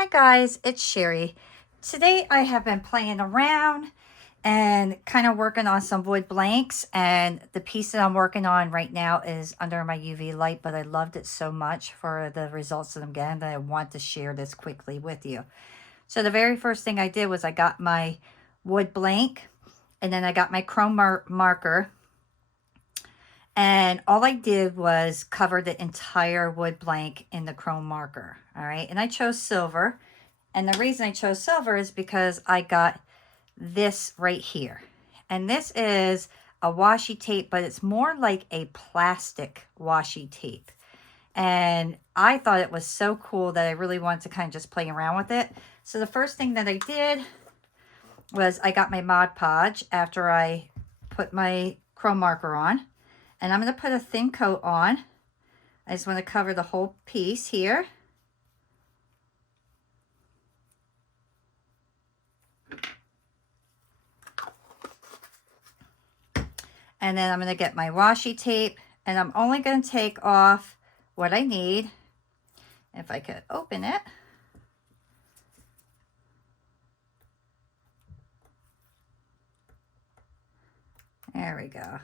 Hi guys, it's Sherry. Today I have been playing around and kind of working on some wood blanks, and the piece that I'm working on right now is under my UV light, but I loved it so much for the results that I'm getting that I want to share this quickly with you. So the very first thing I did was I got my wood blank, and then I got my chrome marker, and all I did was cover the entire wood blank in the chrome marker. All right, and I chose silver. And the reason I chose silver is because I got this right here. And this is a washi tape, but it's more like a plastic washi tape. And I thought it was so cool that I really wanted to kind of just play around with it. So the first thing that I did was I got my Mod Podge after I put my chrome marker on. And I'm going to put a thin coat on. I just want to cover the whole piece here. And then I'm going to get my washi tape, and I'm only going to take off what I need. If I could open it. There we go.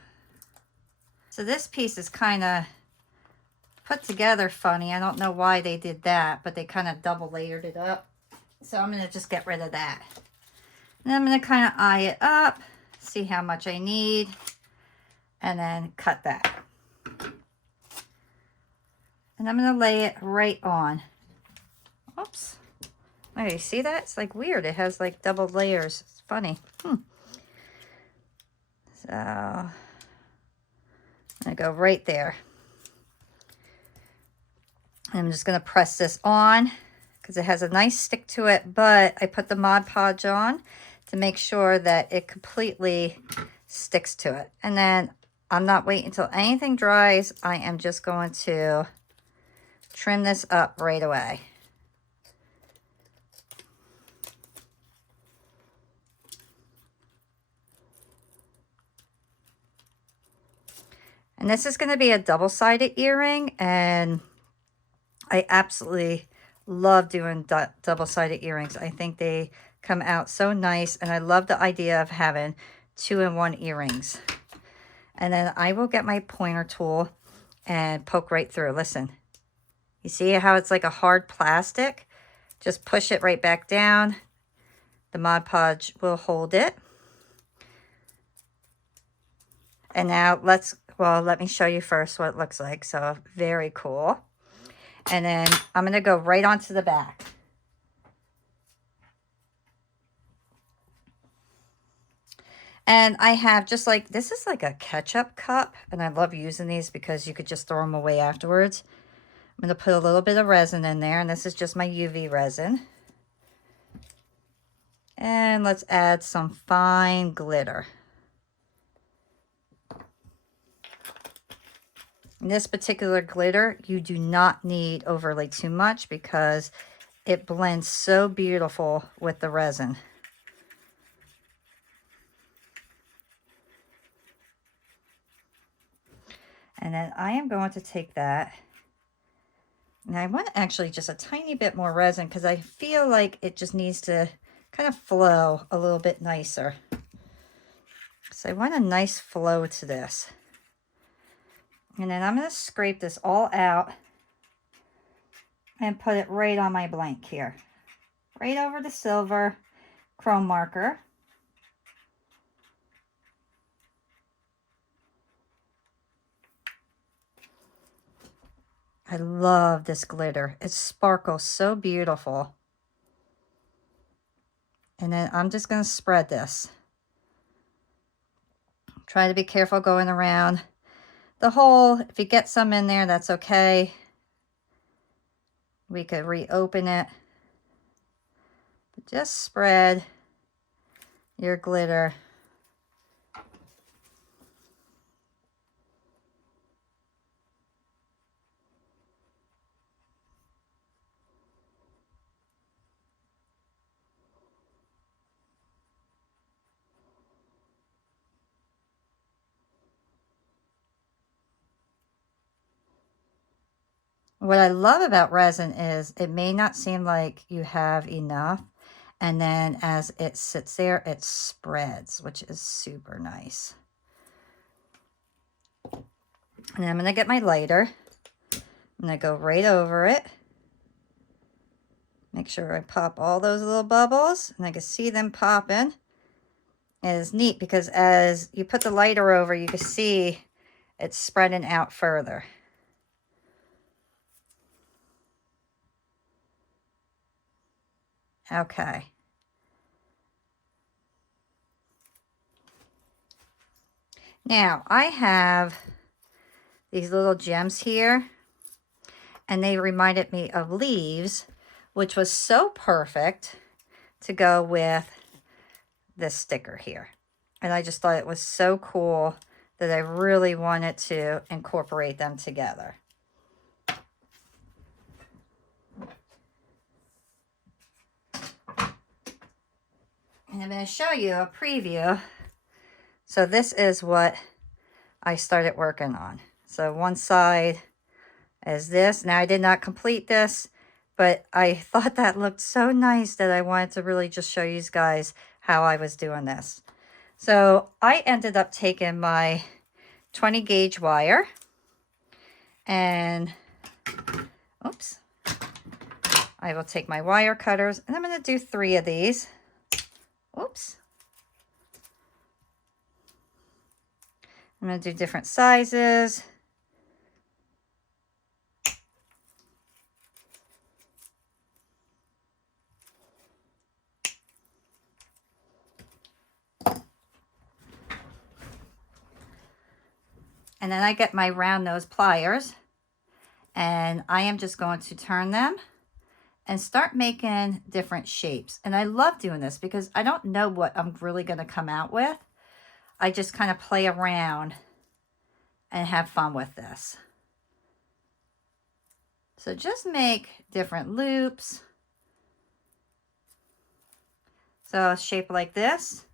So this piece is kind of put together funny. I don't know why they did that, but they kind of double layered it up. So I'm going to just get rid of that. And then I'm going to kind of eye it up, see how much I need, and then cut that. And I'm going to lay it right on. Oops. Oh, you see that? It's like weird. It has like double layers. It's funny. So I'm going to go right there. I'm just going to press this on because it has a nice stick to it, but I put the Mod Podge on to make sure that it completely sticks to it. And then I'm not waiting until anything dries. I am just going to trim this up right away. And this is going to be a double-sided earring, and I absolutely love doing double-sided earrings. I think they come out so nice, and I love the idea of having 2-in-1 earrings. And then I will get my pointer tool and poke right through. Listen, you see how it's like a hard plastic? Just push it right back down. The Mod Podge will hold it. And now let me show you first what it looks like. So very cool. And then I'm going to go right onto the back. And I have just like, this is like a ketchup cup. And I love using these because you could just throw them away afterwards. I'm going to put a little bit of resin in there. And this is just my UV resin. And let's add some fine glitter. In this particular glitter, you do not need overlay too much because it blends so beautiful with the resin. And then I am going to take that, and I want actually just a tiny bit more resin because I feel like it just needs to kind of flow a little bit nicer. So I want a nice flow to this. And then I'm going to scrape this all out and put it right on my blank here. Right over the silver chrome marker. I love this glitter. It sparkles so beautiful. And then I'm just going to spread this. Try to be careful going around the hole. If you get some in there, that's okay. We could reopen it. But just spread your glitter. what I love about resin is it may not seem like you have enough, and then as it sits there, it spreads, which is super nice. And I'm going to get my lighter. I'm going to go right over it. Make sure I pop all those little bubbles, and I can see them popping. And it's neat because as you put the lighter over, you can see it's spreading out further. Okay. Now, I have these little gems here, and they reminded me of leaves, which was so perfect to go with this sticker here. And I just thought it was so cool that I really wanted to incorporate them together. And I'm going to show you a preview. So this is what I started working on. So one side is this. Now I did not complete this, but I thought that looked so nice that I wanted to really just show you guys how I was doing this. So I ended up taking my 20 gauge wire and, oops, I will take my wire cutters and I'm going to do 3 of these. Oops. I'm going to do different sizes. And then I get my round nose pliers and I am just going to turn them and start making different shapes. And I love doing this because I don't know what I'm really going to come out with. I just kind of play around and have fun with this. So just make different loops. So a shape like this,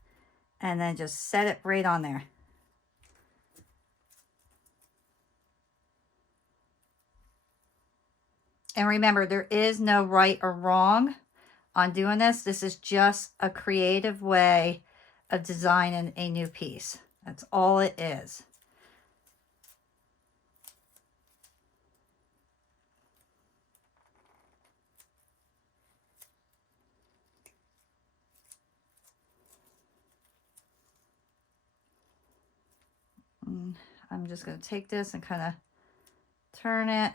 and then just set it right on there. And remember, there is no right or wrong on doing this. This is just a creative way of designing a new piece. That's all it is. And I'm just going to take this and kind of turn it.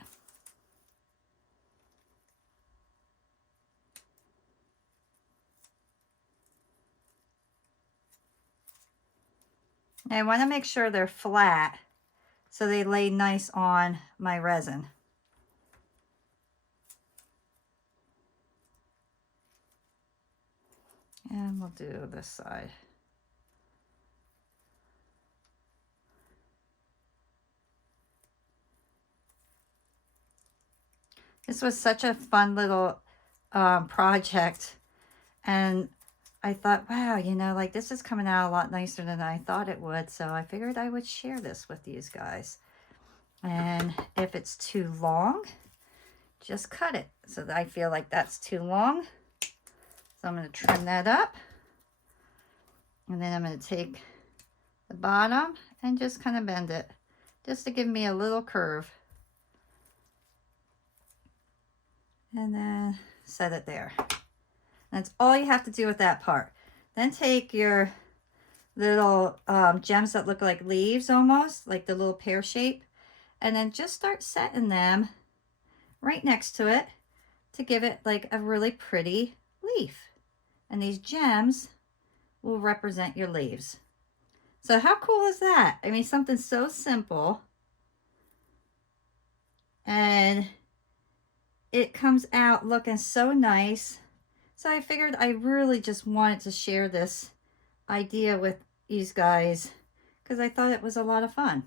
I want to make sure they're flat so they lay nice on my resin. And we'll do this side. This was such a fun little project, and I thought, wow, you know, like this is coming out a lot nicer than I thought it would, so I figured I would share this with these guys. And if it's too long, just cut it. So that I feel like that's too long. So I'm going to trim that up. And then I'm going to take the bottom and just kind of bend it, just to give me a little curve. And then set it there. That's all you have to do with that part. Then take your little gems that look like leaves almost, like the little pear shape, and then just start setting them right next to it to give it like a really pretty leaf. And these gems will represent your leaves. So how cool is that? I mean, something so simple, and it comes out looking so nice. So I figured I really just wanted to share this idea with these guys because I thought it was a lot of fun.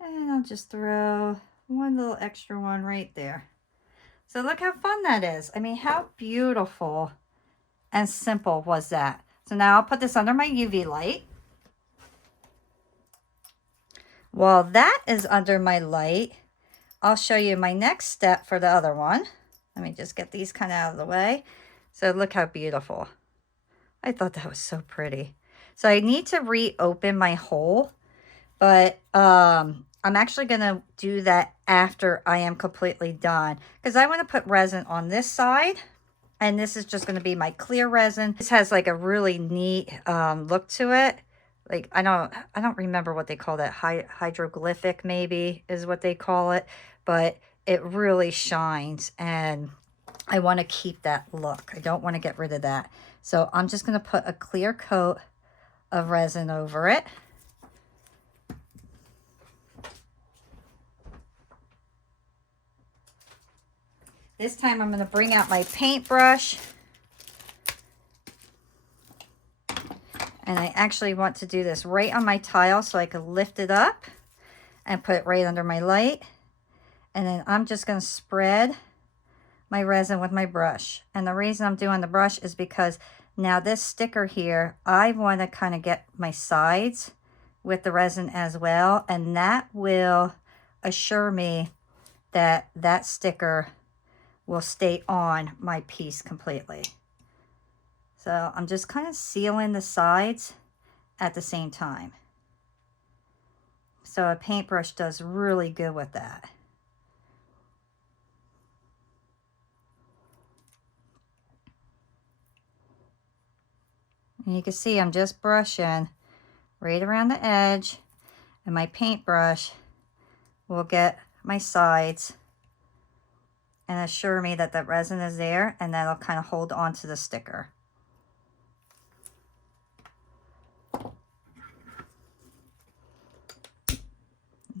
And I'll just throw one little extra one right there. So look how fun that is. I mean, how beautiful and simple was that? So now I'll put this under my UV light. While that is under my light, I'll show you my next step for the other one. Let me just get these kind of out of the way. So look how beautiful. I thought that was so pretty. So I need to reopen my hole, but I'm actually going to do that after I am completely done, because I want to put resin on this side, and this is just going to be my clear resin. This has like a really neat look to it. Like I don't remember what they call that. Hydroglyphic maybe is what they call it, but it really shines, and I want to keep that look. I don't want to get rid of that. So I'm just going to put a clear coat of resin over it. This time I'm going to bring out my paintbrush. And I actually want to do this right on my tile so I can lift it up and put it right under my light. And then I'm just going to spread my resin with my brush. And the reason I'm doing the brush is because now this sticker here, I want to kind of get my sides with the resin as well. And that will assure me that that sticker will stay on my piece completely. So I'm just kind of sealing the sides at the same time. So a paintbrush does really good with that. And you can see I'm just brushing right around the edge, and my paintbrush will get my sides and assure me that the resin is there, and that'll kind of hold on to the sticker.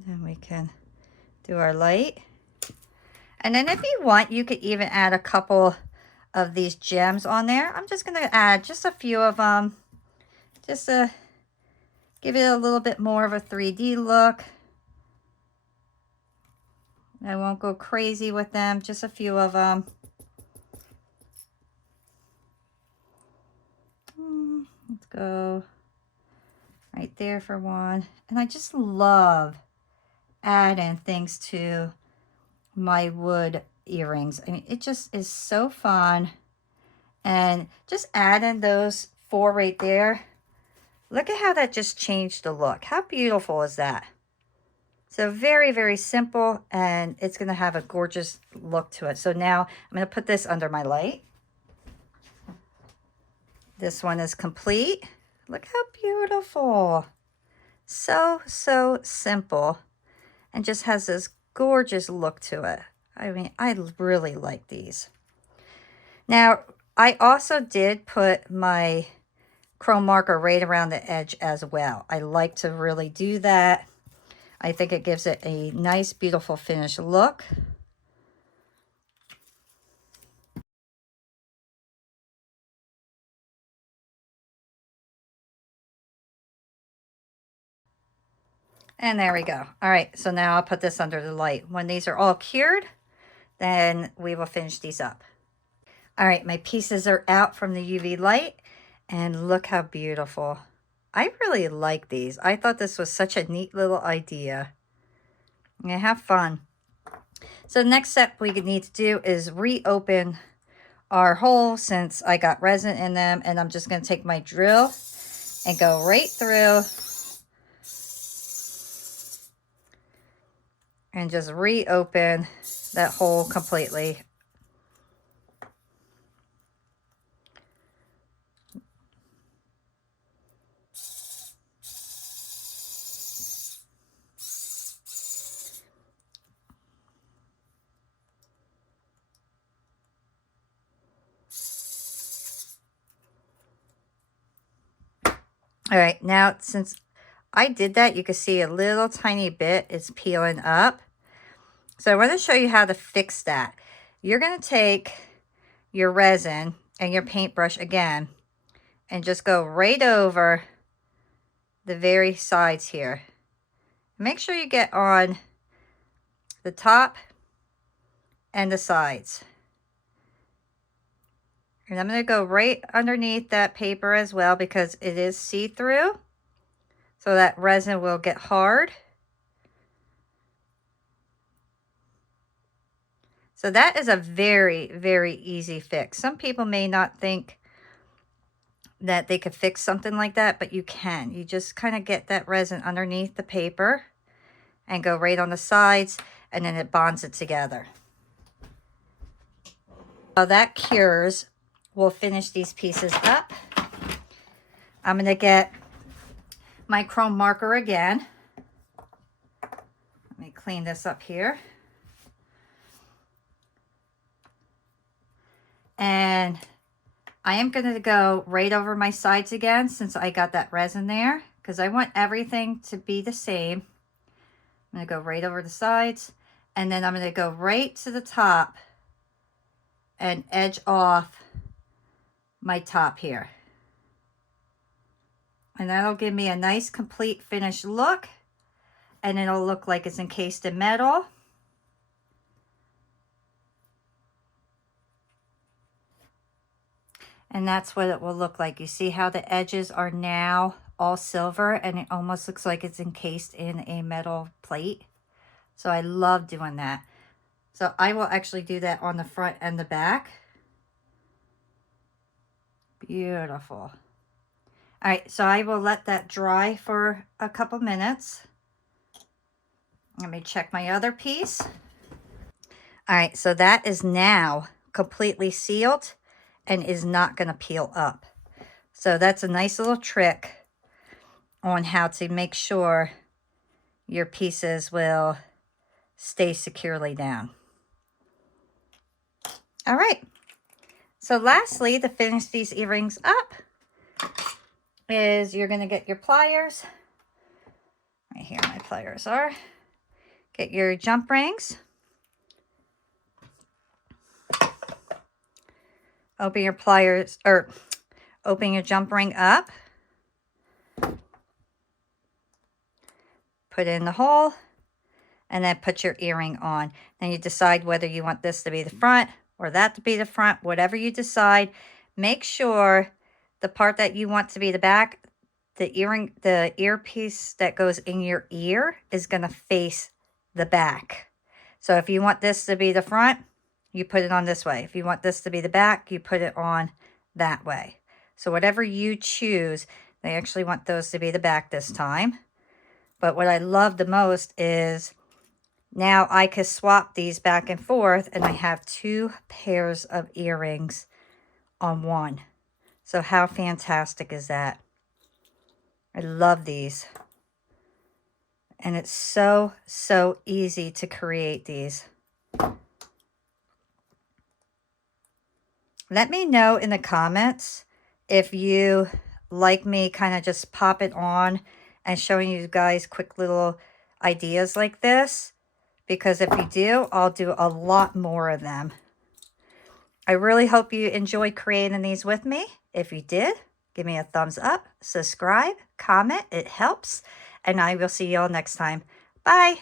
Then we can do our light. And then if you want, you could even add a couple of these gems on there. I'm just going to add just a few of them, just to give it a little bit more of a 3D look. I won't go crazy with them, just a few of them. Let's go right there for one. And I just love adding things to my wood earrings. I mean, it just is so fun. And just adding those 4 right there. Look at how that just changed the look. How beautiful is that? So very, very simple, and it's going to have a gorgeous look to it. So now I'm going to put this under my light. This one is complete. Look how beautiful. So, so simple, and just has this gorgeous look to it. I mean, I really like these. Now, I also did put my chrome marker right around the edge as well. I like to really do that. I think it gives it a nice, beautiful finished look. And there we go. All right, so now I'll put this under the light. When these are all cured, then we will finish these up. All right, my pieces are out from the UV light, and look how beautiful. I really like these. I thought this was such a neat little idea. Yeah, have fun. So the next step we need to do is reopen our hole, since I got resin in them, and I'm just going to take my drill and go right through and just reopen that hole completely. All right, now since I did that, you can see a little tiny bit is peeling up. So I want to show you how to fix that. You're going to take your resin and your paintbrush again and just go right over the very sides here. Make sure you get on the top and the sides. And I'm going to go right underneath that paper as well because it is see-through. So that resin will get hard. So that is a very, very easy fix. Some people may not think that they could fix something like that, but you can. You just kind of get that resin underneath the paper and go right on the sides, and then it bonds it together. While that cures, we'll finish these pieces up. I'm going to get my chrome marker again. Let me clean this up here. And I am going to go right over my sides again since I got that resin there, because I want everything to be the same. I'm going to go right over the sides, and then I'm going to go right to the top and edge off my top here. And that'll give me a nice complete finished look, and it'll look like it's encased in metal. And that's what it will look like. You see how the edges are now all silver, and it almost looks like it's encased in a metal plate. So I love doing that. So I will actually do that on the front and the back. Beautiful. All right, so I will let that dry for a couple minutes. Let me check my other piece. All right, so that is now completely sealed and is not going to peel up. So that's a nice little trick on how to make sure your pieces will stay securely down. All right, so lastly, to finish these earrings up is you're going to get your pliers. Right here my pliers are. Get your jump rings. Open your pliers, or open your jump ring up. Put in the hole, and then put your earring on. Then you decide whether you want this to be the front or that to be the front, whatever you decide. Make sure the part that you want to be the back, the earpiece that goes in your ear is going to face the back. So if you want this to be the front, you put it on this way. If you want this to be the back, you put it on that way. So whatever you choose, they actually want those to be the back this time. But what I love the most is now I can swap these back and forth, and I have 2 pairs of earrings on one. So how fantastic is that? I love these. And it's so, so easy to create these. Let me know in the comments if you like me kind of just pop it on and showing you guys quick little ideas like this. Because if you do, I'll do a lot more of them. I really hope you enjoyed creating these with me. If you did, give me a thumbs up, subscribe, comment. It helps. And I will see you all next time. Bye.